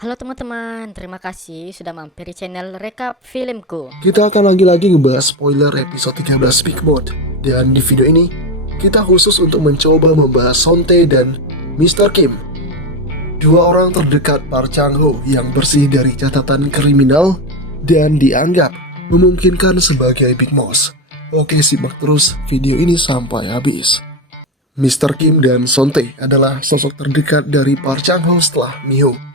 Halo teman-teman, terima kasih sudah mampir di channel Rekap Filmku. Kita akan lagi-lagi ngebahas spoiler episode 13 Big Mouth. Dan di video ini, kita khusus untuk mencoba membahas Sontae dan Mr. Kim, dua orang terdekat Park Chang-ho yang bersih dari catatan kriminal dan dianggap memungkinkan sebagai Big Mouth. Oke, simak terus video ini sampai habis. Mr. Kim dan Sontae adalah sosok terdekat dari Park Chang-ho setelah Miho.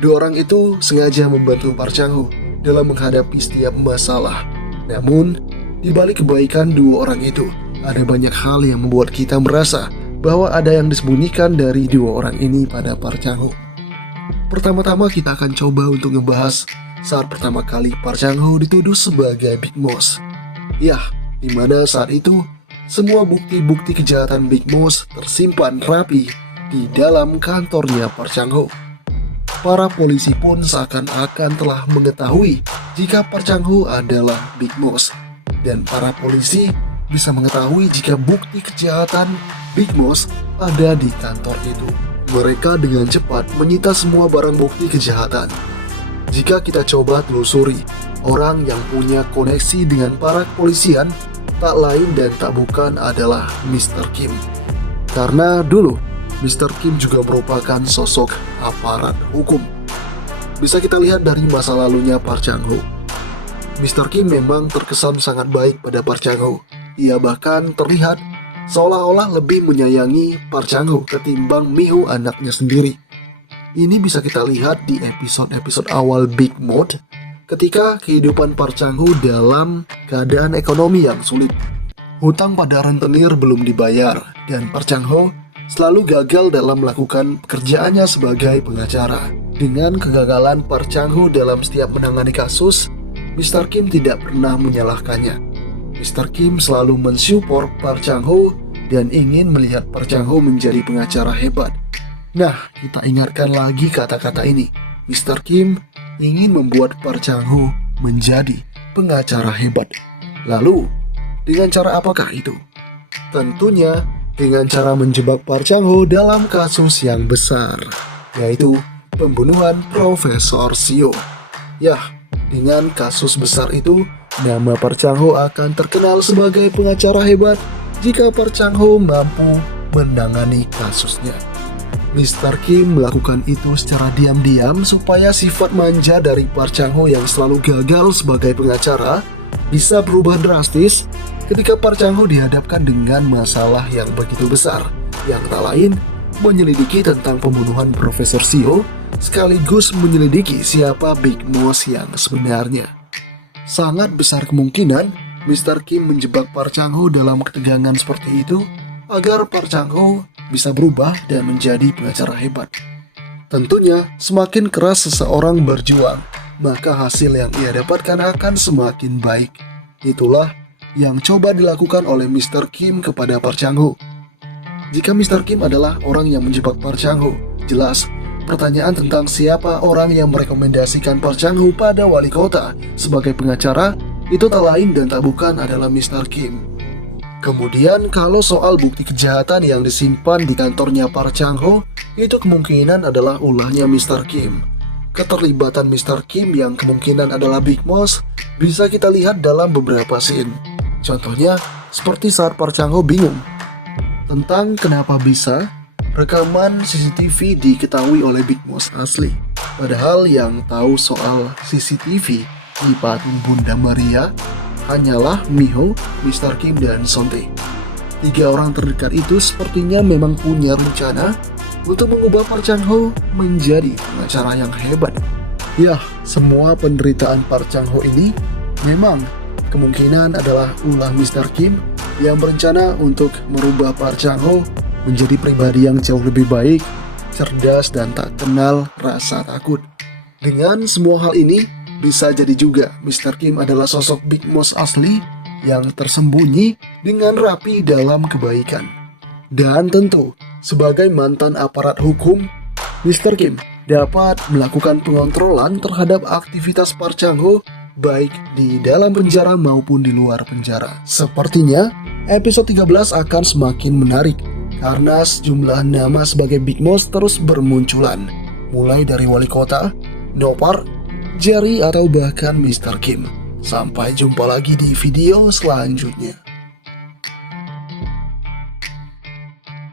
Dua orang itu sengaja membantu Park Chang-ho dalam menghadapi setiap masalah. Namun, di balik kebaikan dua orang itu, ada banyak hal yang membuat kita merasa bahwa ada yang disembunyikan dari dua orang ini pada Park Chang-ho. Pertama-tama kita akan coba untuk ngebahas saat pertama kali Park Chang-ho dituduh sebagai Big Mouth. Yah, dimana saat itu semua bukti-bukti kejahatan Big Mouth tersimpan rapi di dalam kantornya Park Chang-ho. Para polisi pun seakan-akan telah mengetahui jika Park Chang-ho adalah Big Mouth. Dan para polisi bisa mengetahui jika bukti kejahatan Big Mouth ada di kantor itu. Mereka dengan cepat menyita semua barang bukti kejahatan. Jika kita coba telusuri, orang yang punya koneksi dengan para kepolisian tak lain dan tak bukan adalah Mr. Kim. Karena dulu Mr. Kim juga merupakan sosok aparat hukum. Bisa kita lihat dari masa lalunya Park Chang-ho. Mr. Kim memang terkesan sangat baik pada Park Chang-ho. Ia bahkan terlihat seolah-olah lebih menyayangi Park Chang-ho ketimbang Miho anaknya sendiri. Ini bisa kita lihat di episode-episode awal Big Mouth ketika kehidupan Park Chang-ho dalam keadaan ekonomi yang sulit. Hutang pada rentenir belum dibayar dan Park Chang-ho selalu gagal dalam melakukan pekerjaannya sebagai pengacara. Dengan kegagalan Park Chang-ho dalam setiap menangani kasus, Mr. Kim tidak pernah menyalahkannya. Mr. Kim selalu mensupport Park Chang-ho dan ingin melihat Park Chang-ho menjadi pengacara hebat. Nah, kita ingatkan lagi kata-kata ini. Mr. Kim ingin membuat Park Chang-ho menjadi pengacara hebat. Lalu, dengan cara apakah itu? Tentunya dengan cara menjebak Park Chang-ho dalam kasus yang besar, yaitu pembunuhan Profesor Seo. Yah, dengan kasus besar itu, nama Park Chang-ho akan terkenal sebagai pengacara hebat jika Park Chang-ho mampu menangani kasusnya. Mr. Kim melakukan itu secara diam-diam supaya sifat manja dari Park Chang-ho yang selalu gagal sebagai pengacara bisa berubah drastis ketika Park Chang-ho dihadapkan dengan masalah yang begitu besar, yang tak lain menyelidiki tentang pembunuhan Profesor Seo sekaligus menyelidiki siapa Big Mouth yang sebenarnya. Sangat besar kemungkinan Mr. Kim menjebak Park Chang-ho dalam ketegangan seperti itu agar Park Chang-ho bisa berubah dan menjadi pengacara hebat. Tentunya semakin keras seseorang berjuang, maka hasil yang ia dapatkan akan semakin baik. Itulah yang coba dilakukan oleh Mr. Kim kepada Park Chang-ho. Jika Mr. Kim adalah orang yang menjebak Park Chang-ho, jelas pertanyaan tentang siapa orang yang merekomendasikan Park Chang-ho pada wali kota sebagai pengacara itu tak lain dan tak bukan adalah Mr. Kim. Kemudian kalau soal bukti kejahatan yang disimpan di kantornya Park Chang-ho, itu kemungkinan adalah ulahnya Mr. Kim. Keterlibatan Mr. Kim yang kemungkinan adalah Big Mouth bisa kita lihat dalam beberapa scene. Contohnya, seperti saat Park Chang-ho bingung tentang kenapa bisa rekaman CCTV diketahui oleh Big Mouth asli. Padahal yang tahu soal CCTV di patung Bunda Maria hanyalah Miho, Mr. Kim, dan Sontae. Tiga orang terdekat itu sepertinya memang punya rencana untuk mengubah Park Chang-ho menjadi pengacara yang hebat. Yah, semua penderitaan Park Chang-ho ini memang kemungkinan adalah ulah Mr. Kim yang berencana untuk merubah Park Chang-ho menjadi pribadi yang jauh lebih baik, cerdas, dan tak kenal rasa takut. Dengan semua hal ini, bisa jadi juga Mr. Kim adalah sosok Big Mouth asli yang tersembunyi dengan rapi dalam kebaikan. Dan tentu, sebagai mantan aparat hukum, Mr. Kim dapat melakukan pengontrolan terhadap aktivitas Park Chang-ho baik di dalam penjara maupun di luar penjara. Sepertinya, episode 13 akan semakin menarik karena sejumlah nama sebagai Big Mouth terus bermunculan. mulai dari wali kota, Nopar, Jerry atau bahkan Mr. Kim. Sampai jumpa lagi di video selanjutnya.